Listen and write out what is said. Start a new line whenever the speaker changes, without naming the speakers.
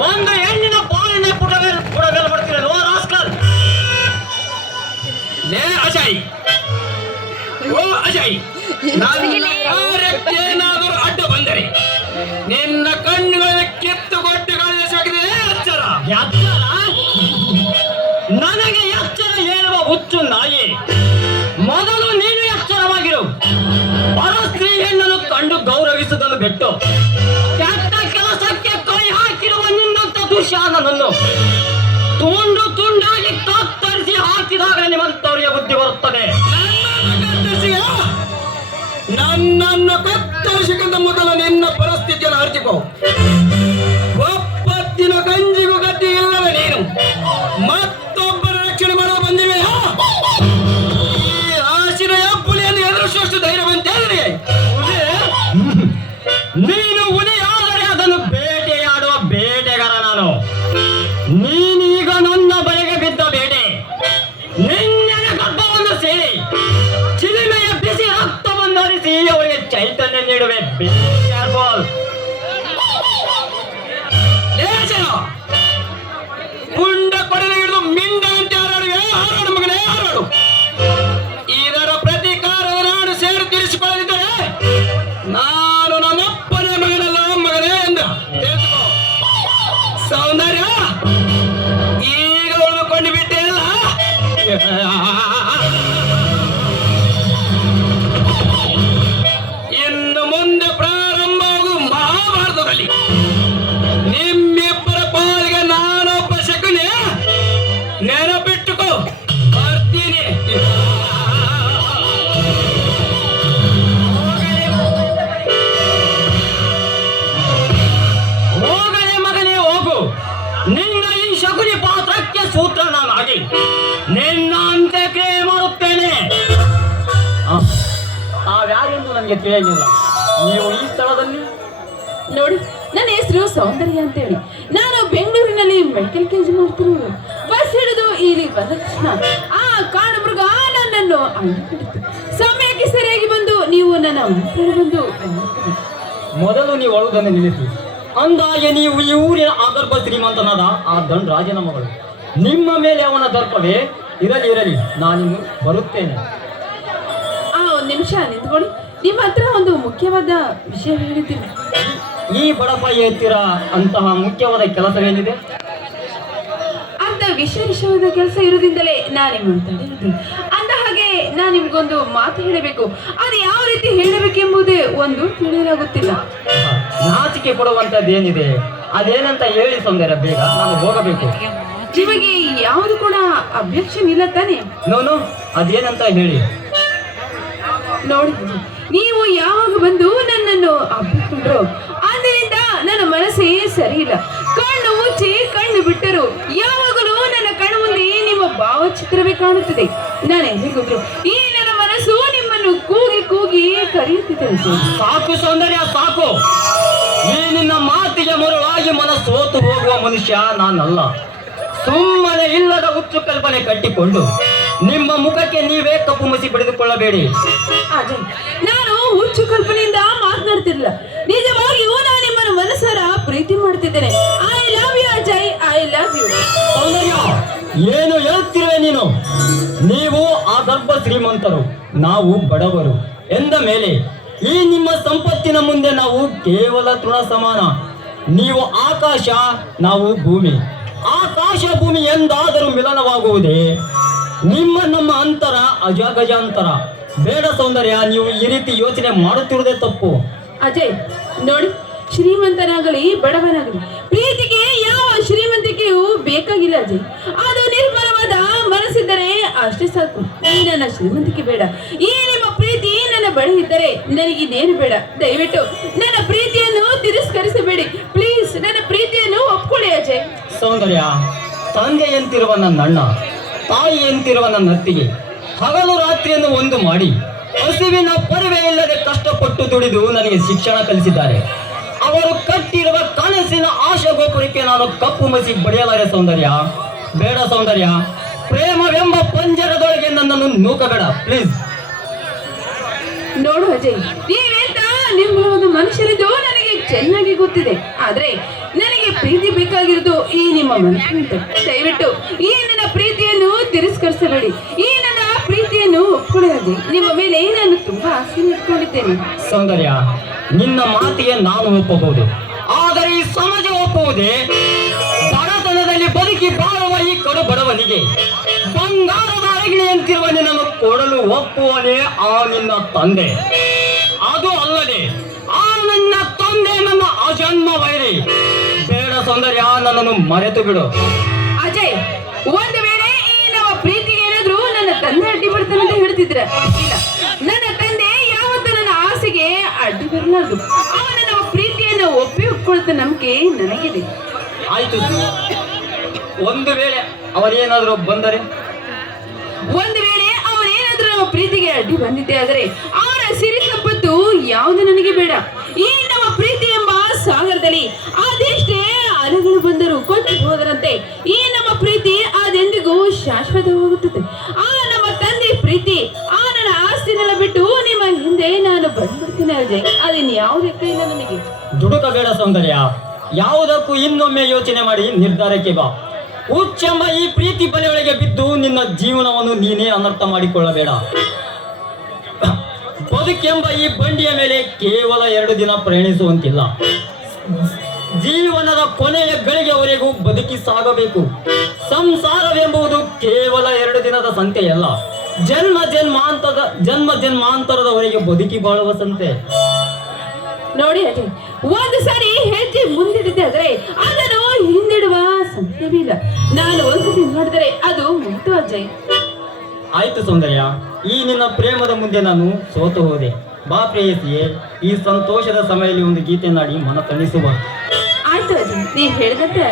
ಒಂದು ಹೆಣ್ಣಿನ ಪಾಲಿನ ಪುಟವೇಲ್ ಬರ್ತೀರಲ್ಲ ಓ ರಾಸ್ಕಲ್.
ಲೇ ಅಜಯ್. ಓ ಅಜಯ್. ನನ್ನ ಕಾರ್ಯಕ್ಕೇನಾದರೂ ಅಡ್ಡ ಬಂದರೆ ನಿನ್ನ ಕಣ್ಣುಗಳನ್ನು ಕಿತ್ತು ಕೊಟ್ಟು ಕಳಿಸಬೇಕಿದೆ ಎಚ್ಚರ
ಎಚ್ಚರ ನನಗೆ ಎಚ್ಚರ ಹೇಳುವ ಹುಚ್ಚು ನಾಯಿ. ಮೊದಲು ನೀನು ಎಚ್ಚರವಾಗಿರು. ಪರಸ್ತ್ರೀ ಹೆಣ್ಣನ್ನು ಕಂಡು ಗೌರವಿಸುವುದನ್ನು ಬಿಟ್ಟು ದುಶ್ಯಾನನನ್ನು ತುಂಡು ತುಂಡಾಗಿ ಕತ್ತರಿಸಿ ಹಾಕಿದಾಗ ನಿಮ್ಮಂತವರಿಗೆ ಬುದ್ಧಿ ಬರುತ್ತದೆ.
ನನ್ನನ್ನು ಕತ್ತರಿಸಿಕೊಂಡ ಮೊದಲು ನಿನ್ನ ಪರಿಸ್ಥಿತಿಯನ್ನು ಅರಿತುಕೋ.
ಚೈತನ್ಯ ಬಾಲ್.
ಲೇಜನ ಪುಂಡ ಕೊಡಲು ಹಿಡಿದು ಮಿಂಡ ಅಂತ ಹಾರಾಡುವೆ ಹಾರಾಡು ಮಗನೇ ಹಾರಾಡು ಇದರ ಪ್ರತೀಕಾರ ನಾಡು ಸೇರು ತೀರಿಸಿಕೊಳ್ಳದಿದ್ದರೆ ನಾನು ನಮ್ಮಪ್ಪನ ಮಗನಲ್ಲ ಮಗನೇ ಎಂದ ಸೌಂದರ್ಯ ಈಗ ಉಳಿದುಕೊಂಡು ಇನ್ನು
ನನಗೆ ತಿಳಿಯಲಿಲ್ಲ ನೀವು ಈ ಸ್ಥಳದಲ್ಲಿ?
ನೋಡಿ ನನ್ನ ಹೆಸರು ಸೌಂದರ್ಯ ಅಂತ ಹೇಳಿ ನಾನು ಬೆಂಗಳೂರಿನಲ್ಲಿ ಮೆಡಿಕಲ್ ಜಿ ಮಾಡ್ತಿರೋದು. ಬಸ್ ಹಿಡಿದು ಇಲ್ಲಿ ಬಂದ ತಕ್ಷಣ ಆ ಕಾಡು ಮೃಗ ನನ್ನನ್ನು ಸಮಯಕ್ಕೆ ಸರಿಯಾಗಿ ಬಂದು ನೀವು ನನ್ನ ಬಂದು
ಮೊದಲು ನೀವು ಅಳುವುದನ್ನು ನಿಲ್ಲಿಸಿ. ಅಂದಾಗೆ ನೀವು ಈ ಊರಿನ ಆಗರ್ಭ ಶ್ರೀಮಂತನಾದ ಆ ದಂಡರಾಜನ ಮಗಳು. ನಿಮ್ಮ ಮೇಲೆ ಅವನ ದರ್ಪವೇ. ಇರಲಿ ಇರಲಿ ನಾನಿನ್ನು ಬರುತ್ತೇನೆ.
ಆ ಒಂದು ನಿಮಿಷ ನಿಂತ್ಕೊಳ್ಳಿ. ನಿಮ್ಮ ಹತ್ರ ಒಂದು ಮುಖ್ಯವಾದ ವಿಷಯ ಹೇಳಿದ್ದೀನಿ
ಈ ಬಡಪಾಯಿ ಹತ್ತಿರ ಅಂತಹ ಮುಖ್ಯವಾದ ಕೆಲಸವೇನಿದೆ
ಅಂತ ವಿಶೇಷವಾದ ಕೆಲಸ ಇರೋದ್ರಿಂದಲೇ ನಾನು ನಿಮ್ಮನ್ನು ಅಂತ ಅಂದ ಹಾಗೆ ನಾನು ನಿಮ್ಗೊಂದು ಮಾತು ಹೇಳಬೇಕು. ಅದು ಯಾವ ರೀತಿ ಹೇಳಬೇಕೆಂಬುದೇ ಒಂದು ತಿಳಿಯಲಾಗುತ್ತಿಲ್ಲ.
ನಾಚಿಕೆ ನಾಚಿಕೆ ಕೊಡುವಂತದ್ದೇನಿದೆ ಅದೇನಂತ ಹೇಳಿ ಸೌಂದರ್ಯ ಬೇಗ ನಾನು ಹೋಗಬೇಕು.
ನಿಮಗೆ ಯಾವುದು ಕೂಡ ಅಬ್ಜೆಕ್ಷನ್ ಇಲ್ಲ ತಾನೆ?
ನೋನು ಅದೇನಂತ ಹೇಳಿ.
ನೋಡಿ. ನೀವು ಯಾವಾಗ ಬಂದು ನನ್ನನ್ನು ಅಪ್ಪಿಕೊಂಡ್ರು ಅಂದಿನಿಂದ ನನ್ನ ಮನಸ್ಸೇ ಸರಿ ಇಲ್ಲ ಕಣ್ಣು ಮುಚ್ಚಿ ಕಣ್ಣು ಬಿಟ್ಟರು. ಯಾವಾಗಲೂ ನನ್ನ ಕಣ್ಣು ಮುಂದೆ ನಿಮ್ಮ ಭಾವಚಿತ್ರವೇ ಕಾಣುತ್ತದೆ. ನಾನು ಹೇಗಿದ್ರು ಈ ನನ್ನ ಮನಸ್ಸು ನಿಮ್ಮನ್ನು ಕೂಗಿ ಕೂಗಿ ಕರೆಯುತ್ತಿದೆ.
ಸಾಕು ಸೌಂದರ್ಯ, ಸಾಕು. ಈ ನಿನ್ನ ಮಾತಿಗೆ ಮರುಳಾಗಿ ಮನಸ್ಸೋತು ಹೋಗುವ ಮನುಷ್ಯ ನಾನಲ್ಲ. ಸುಮ್ಮನೆ ಇಲ್ಲದ ಹುಚ್ಚು ಕಲ್ಪನೆ ಕಟ್ಟಿಕೊಂಡು ನಿಮ್ಮ ಮುಖಕ್ಕೆ ನೀವೇ ಕಪ್ಪು ಮಸಿ ಪಡೆದುಕೊಳ್ಳಬೇಡಿ.
ನಾನು ಹುಚ್ಚು ಕಲ್ಪನೆಯಿಂದ ಮಾತನಾಡ್ತಿರ್ಲ ನಿಜವಾಗಿಯೂ ನಾನು ನಿಮ್ಮ ಮನಸ್ಸರ ಪ್ರೀತಿ ಮಾಡ್ತಿದ್ದೇನೆ. I love you Ajay. I love you
ಏನು ಹೇಳ್ತಿರುವೆ ನೀನು? ನೀವು ಆ ಗರ್ಭ ಶ್ರೀಮಂತರು ನಾವು ಬಡವರು. ಎಂದ ಮೇಲೆ ಈ ನಿಮ್ಮ ಸಂಪತ್ತಿನ ಮುಂದೆ ನಾವು ಕೇವಲ ತೃಣ ಸಮಾನ. ನೀವು ಆಕಾಶ ನಾವು ಭೂಮಿ. ಆಕಾಶ ಭೂಮಿ ಎಂದಾದರೂ ಮಿಲನವಾಗುವುದೇ? ನಿಮ್ಮ ನಮ್ಮ ಅಂತರ ಅಜಗಜಾಂತರ. ಬೇಡ ಸೌಂದರ್ಯ ನೀವು ಈ ರೀತಿ ಯೋಚನೆ ಮಾಡುತ್ತಿರುವುದೇ ತಪ್ಪು.
ಅಜಯ್ ನೋಡಿ ಶ್ರೀಮಂತನಾಗಲಿ ಬಡವನಾಗಲಿ ಪ್ರೀತಿಗೆ ಯಾವ ಶ್ರೀಮಂತಿಕೆಯೂ ಬೇಕಾಗಿಲ್ಲ ಅಜಯ್. ಅದು ನಿರ್ಮಲವಾದ ಮನಸ್ಸಿದ್ದರೆ ಅಷ್ಟೇ ಸಾಕು. ಈ ನನ್ನ ಶ್ರೀಮಂತಿಕೆ ಬೇಡ. ಈ ನಿಮ್ಮ ಪ್ರೀತಿ ನನ್ನ ಬಳಿ ಇದ್ದರೆ ನನಗಿನ್ನೇನು ಬೇಡ. ದಯವಿಟ್ಟು ನನ್ನ ಪ್ರೀತಿಯನ್ನು ತಿರಸ್ಕರಿಸಬೇಡಿ. ಪ್ಲೀಸ್ ನನ್ನ ಪ್ರೀತಿಯನ್ನು ಒಪ್ಕೊಳ್ಳಿ ಅಜಯ್.
ಸೌಂದರ್ಯ ತಂದೆಯಂತಿರುವ ನನ್ನ ಅಣ್ಣ. ತಾಯಿ ಎಂತಿರುವ ನನ್ನ ಅತ್ತಿಗೆ ಹಗಲು ರಾತ್ರಿಯನ್ನು ಒಂದು ಮಾಡಿ ಹಸಿವಿನ ಪರಿವೆ ಇಲ್ಲದೆ ಕಷ್ಟಪಟ್ಟು ದುಡಿದು ನನಗೆ ಶಿಕ್ಷಣ ಕಲಿಸಿದ್ದಾರೆ. ಅವರು ಕಟ್ಟಿರುವ ಕನಸಿನ ಆಶಾ ಗೋಪುರಕ್ಕೆ ನಾನು ಕಪ್ಪು ಮಸಿ ಬಡಿಯಲಾರೆ ಸೌಂದರ್ಯ. ಬೇಡ ಸೌಂದರ್ಯ. ಪ್ರೇಮವೆಂಬ ಪಂಜರದೊಳಗೆ ನನ್ನನ್ನು ನೂಕಬೇಡ ಪ್ಲೀಸ್
ನೋಡು ಅಜಯ್, ನೀವೆಂತ ನಿಮ್ಮ ಒಂದು ಮನುಷ್ಯರಿದ್ದು ನನಗೆ ಚೆನ್ನಾಗಿ ಗೊತ್ತಿದೆ. ಆದ್ರೆ ನನಗೆ ಪ್ರೀತಿ ಬೇಕಾಗಿರೋದು ಈ ನಿಮ್ಮ ಮನೆ ದಯವಿಟ್ಟು ಈ ತಿರಸ್ಕರಿಸಬೇಡಿ. ಈ ನನ್ನ ಪ್ರೀತಿಯನ್ನು ಒಪ್ಕೊಳ್ಳಿ ನಿಮ್ಮ ಮೇಲೆ ಏನನ್ನು ತುಂಬಾ ಆಸೆ ಇಟ್ಕೊಂಡಿದ್ದೇನೆ.
ಸೌಂದರ್ಯ ನಿನ್ನ ಮಾತಿಗೆ ನಾನು ಒಪ್ಪಬಹುದು ಆದರೆ ಈ ಸಮಾಜ ಒಪ್ಪುವುದೇ ಬಡತನದಲ್ಲಿ ಬದುಕಿ ಬಾಳುವ ಈ ಕಡು ಬಡವನಿಗೆ. ಬಂಗಾರದ ಅರಗಿಣಿಯಂತಿರುವ ನಿನ್ನನ್ನು ಕೊಡಲು ಒಪ್ಪುವನೇ ಆ ನಿನ್ನ ತಂದೆ. ಅದು ಅಲ್ಲದೆ ಆ ನನ್ನ ತಂದೆ ನನ್ನ ಅಜನ್ಮ ವೈರಿ ಬೇಡ ಸೌಂದರ್ಯ ನನ್ನನ್ನು ಮರೆತು ಬಿಡು.
ಅಜಯ್ ಒಂದು ಅಂತ ಹೇಳ್ತಿದ್ರ ಇಲ್ಲ. ನನ್ನ ತಂದೆ ಯಾವತ್ತೂ ನನ್ನ ಆಸೆಗೆ ಅಡ್ಡಿ ಬರಲಾರ್ದು. ಅವನ ನಮ್ಮ ಪ್ರೀತಿಯನ್ನು ಒಪ್ಪಿ ಒಪ್ಕೊಳ್ತ ನಂಬಿಕೆ ನನಗಿದೆ.
ಆಯ್ತು. ಒಂದು ವೇಳೆ ಅವರೇನಾದ್ರೂ ಬಂದರೆ?
ಒಂದು ವೇಳೆ ಅವನೇನಾದ್ರೂ ನಮ್ಮ ಪ್ರೀತಿಗೆ ಅಡ್ಡಿ ಬಂದಿದ್ದೆ ಆದರೆ ಅವರ ಸಿರಿ ಸಂಪತ್ತು ಯಾವುದು ನನಗೆ ಬೇಡ. ಈ ನಮ್ಮ ಪ್ರೀತಿ ಎಂಬ ಸಾಗರದಲ್ಲಿ ಅದೆಷ್ಟೇ ಅಲೆಗಳು ಬಂದರು ಕೊಟ್ಟು ಹೋದರಂತೆ ಈ ನಮ್ಮ ಪ್ರೀತಿ ಅದೆಂದಿಗೂ ಶಾಶ್ವತವಾಗುತ್ತದೆ ಬಂದ್ಬಿಡ್ತೀನಿ ಕೈಲ ನನಗೆ
ದುಡುಕಬೇಡ ಸೌಂದರ್ಯ. ಯಾವುದಕ್ಕೂ ಇನ್ನೊಮ್ಮೆ ಯೋಚನೆ ಮಾಡಿ ನಿರ್ಧಾರಕ್ಕೆ ಬಾ. ಹುಚ್ಚೆಂಬ ಈ ಪ್ರೀತಿ ಬಲೆಯೊಳಗೆ ಬಿದ್ದು ನಿನ್ನ ಜೀವನವನ್ನು ನೀನೇ ಅನರ್ಥ ಮಾಡಿಕೊಳ್ಳಬೇಡ. ಬದುಕೆಂಬ ಈ ಬಂಡಿಯ ಮೇಲೆ ಕೇವಲ ಎರಡು ದಿನ ಪ್ರಯಾಣಿಸುವಂತಿಲ್ಲ. ಜೀವನದ ಕೊನೆಯ ಗಳಿಗೆವರೆಗೂ ಬದುಕಿ ಸಾಗಬೇಕು. ಸಂಸಾರವೆಂಬುದು ಕೇವಲ ಎರಡು ದಿನದ ಸಂತೆಯಲ್ಲ. ಜನ್ಮ ಜನ್ಮಾಂತರ ಜನ್ಮ ಜನ್ಮಾಂತರದವರೆಗೆ ಬದುಕಿ ಬಾಳುವಸಂತೆ.
ನೋಡಿ ಅಲ್ಲಿ ಒಂದು ಸಾರಿ ಹೆಜ್ಜೆ ಮುಂದಿಡಿದೆ ಆದ್ರೆ ಅದನ್ನು ಹಿಂದಿಡುವ ಸಂಭವವೇ ಇಲ್ಲ ನಾನು ಒಂದ್ಸತಿ ನೋಡಿದ್ರೆ ಅದು ಮುಗಿತು ಅಜಯ್
ಆಯ್ತು ಸೌಂದರ್ಯ ಈ ನಿನ್ನ ಪ್ರೇಮದ ಮುಂದೆ ನಾನು ಸೋತು ಹೋದೆ. ಬಾ ಪ್ರೇಯಸಿಯೇ ಈ ಸಂತೋಷದ ಸಮಯದಲ್ಲಿ ಒಂದು ಗೀತೆ ನಾಡಿ ಮನ ತಣಿಸುವ
ಆಯ್ತು ಅಜಯ್ ನೀ ಹೇಳಿದಂತೆ